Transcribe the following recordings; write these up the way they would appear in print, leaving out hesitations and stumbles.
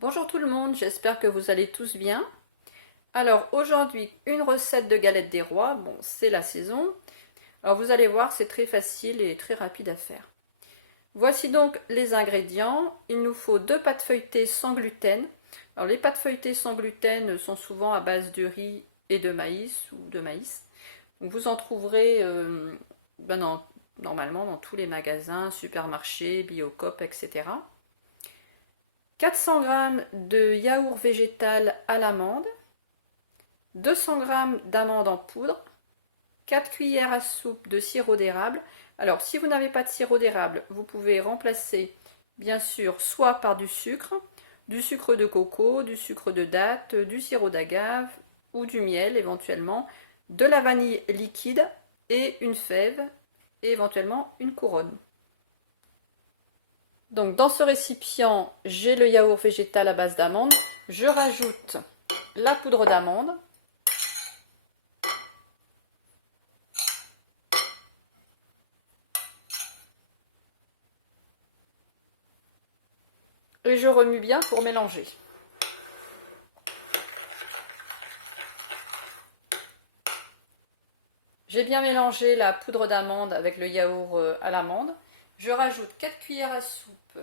Bonjour tout le monde, j'espère que vous allez tous bien. Alors aujourd'hui, une recette de galettes des rois. Bon, c'est la saison. Alors vous allez voir, c'est très facile et très rapide à faire. Voici donc les ingrédients. Il nous faut 2 pâtes feuilletées sans gluten. Alors les pâtes feuilletées sans gluten sont souvent à base de riz et de maïs ou de maïs. Donc vous en trouverez normalement dans tous les magasins, supermarchés, Biocoop, etc. 400 g de yaourt végétal à l'amande, 200 g d'amandes en poudre, 4 cuillères à soupe de sirop d'érable. Alors si vous n'avez pas de sirop d'érable, vous pouvez remplacer bien sûr soit par du sucre de coco, du sucre de datte, du sirop d'agave ou du miel éventuellement, de la vanille liquide et une fève et éventuellement une couronne. Donc dans ce récipient, j'ai le yaourt végétal à base d'amande. Je rajoute la poudre d'amande. Et je remue bien pour mélanger. J'ai bien mélangé la poudre d'amande avec le yaourt à l'amande. Je rajoute 4 cuillères à soupe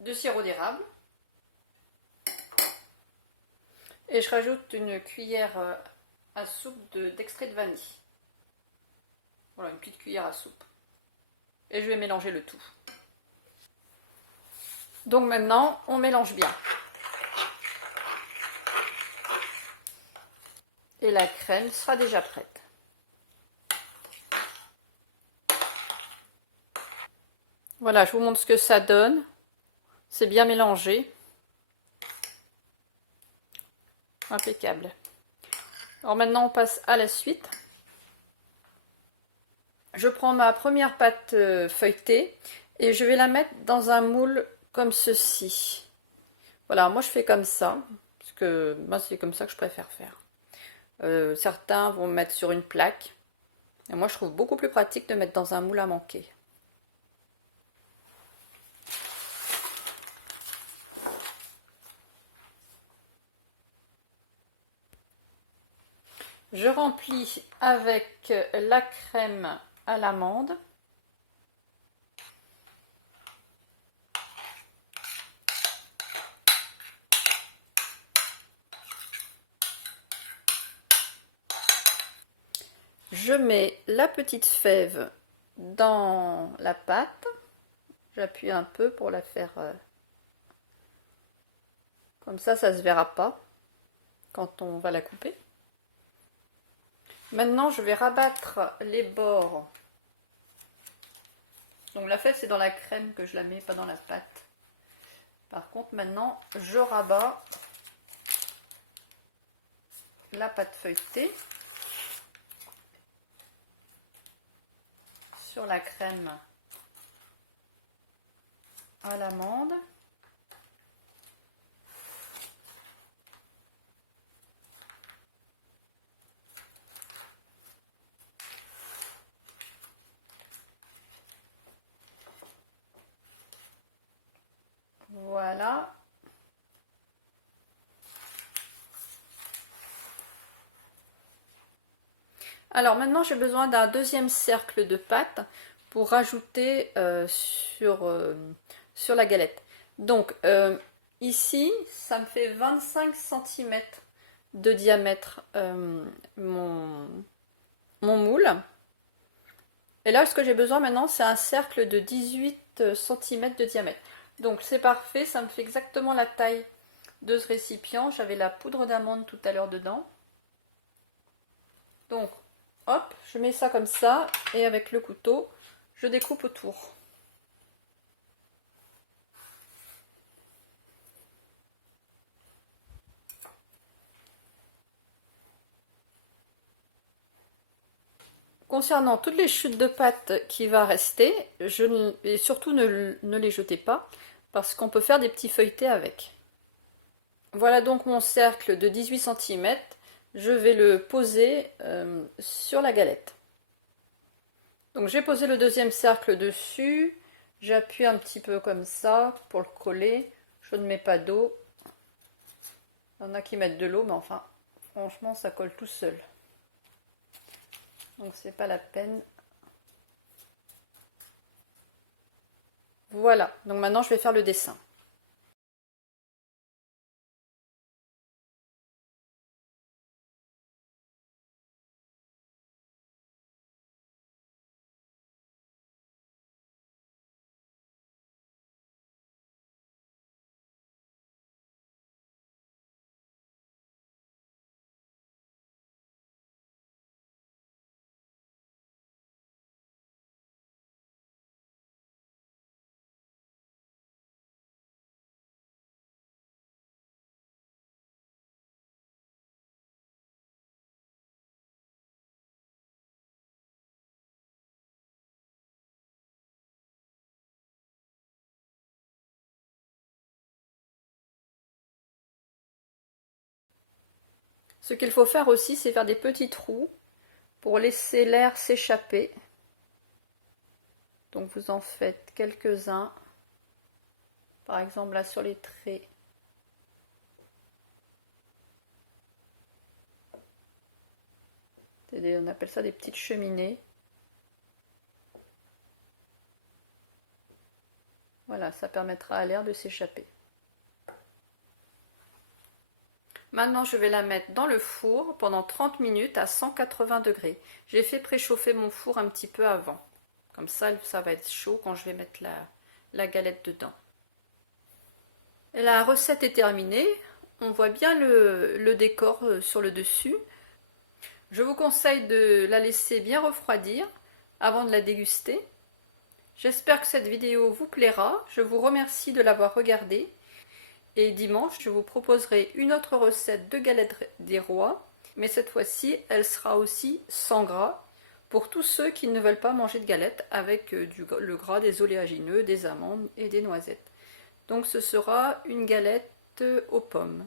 de sirop d'érable. Et je rajoute une cuillère à soupe d'extrait de vanille. Voilà, une petite cuillère à soupe. Et je vais mélanger le tout. Donc maintenant, on mélange bien. Et la crème sera déjà prête. Voilà, je vous montre ce que ça donne. C'est bien mélangé. Impeccable. Alors maintenant, on passe à la suite. Je prends ma première pâte feuilletée et je vais la mettre dans un moule comme ceci. Voilà, moi je fais comme ça, parce que moi c'est comme ça que je préfère faire. Certains vont mettre sur une plaque. Et moi je trouve beaucoup plus pratique de mettre dans un moule à manquer. Je remplis avec la crème à l'amande. Je mets la petite fève dans la pâte. J'appuie un peu pour la faire comme ça se verra pas quand on va la couper. Maintenant, je vais rabattre les bords. Donc la fève, c'est dans la crème que je la mets, pas dans la pâte. Par contre, maintenant, je rabats la pâte feuilletée sur la crème à l'amande. Voilà. Alors maintenant, j'ai besoin d'un deuxième cercle de pâte pour rajouter sur la galette. Donc ici, ça me fait 25 cm de diamètre mon moule. Et là, ce que j'ai besoin maintenant, c'est un cercle de 18 cm de diamètre. Donc c'est parfait, ça me fait exactement la taille de ce récipient. J'avais la poudre d'amande tout à l'heure dedans. Donc, hop, je mets ça comme ça et avec le couteau, je découpe autour. Concernant toutes les chutes de pâte qui va rester, et surtout ne les jetez pas, parce qu'on peut faire des petits feuilletés avec. Voilà donc mon cercle de 18 cm. Je vais le poser sur la galette. Donc j'ai posé le deuxième cercle dessus. J'appuie un petit peu comme ça pour le coller. Je ne mets pas d'eau. Il y en a qui mettent de l'eau, mais enfin, franchement, ça colle tout seul. Donc c'est pas la peine. Voilà, donc maintenant je vais faire le dessin. Ce qu'il faut faire aussi, c'est faire des petits trous pour laisser l'air s'échapper. Donc vous en faites quelques-uns. Par exemple là sur les traits. On appelle ça des petites cheminées. Voilà, ça permettra à l'air de s'échapper. Maintenant, je vais la mettre dans le four pendant 30 minutes à 180 degrés. J'ai fait préchauffer mon four un petit peu avant. Comme ça va être chaud quand je vais mettre la galette dedans. Et la recette est terminée. On voit bien le décor sur le dessus. Je vous conseille de la laisser bien refroidir avant de la déguster. J'espère que cette vidéo vous plaira. Je vous remercie de l'avoir regardée. Et dimanche, je vous proposerai une autre recette de galettes des rois. Mais cette fois-ci, elle sera aussi sans gras pour tous ceux qui ne veulent pas manger de galettes avec le gras des oléagineux, des amandes et des noisettes. Donc ce sera une galette aux pommes.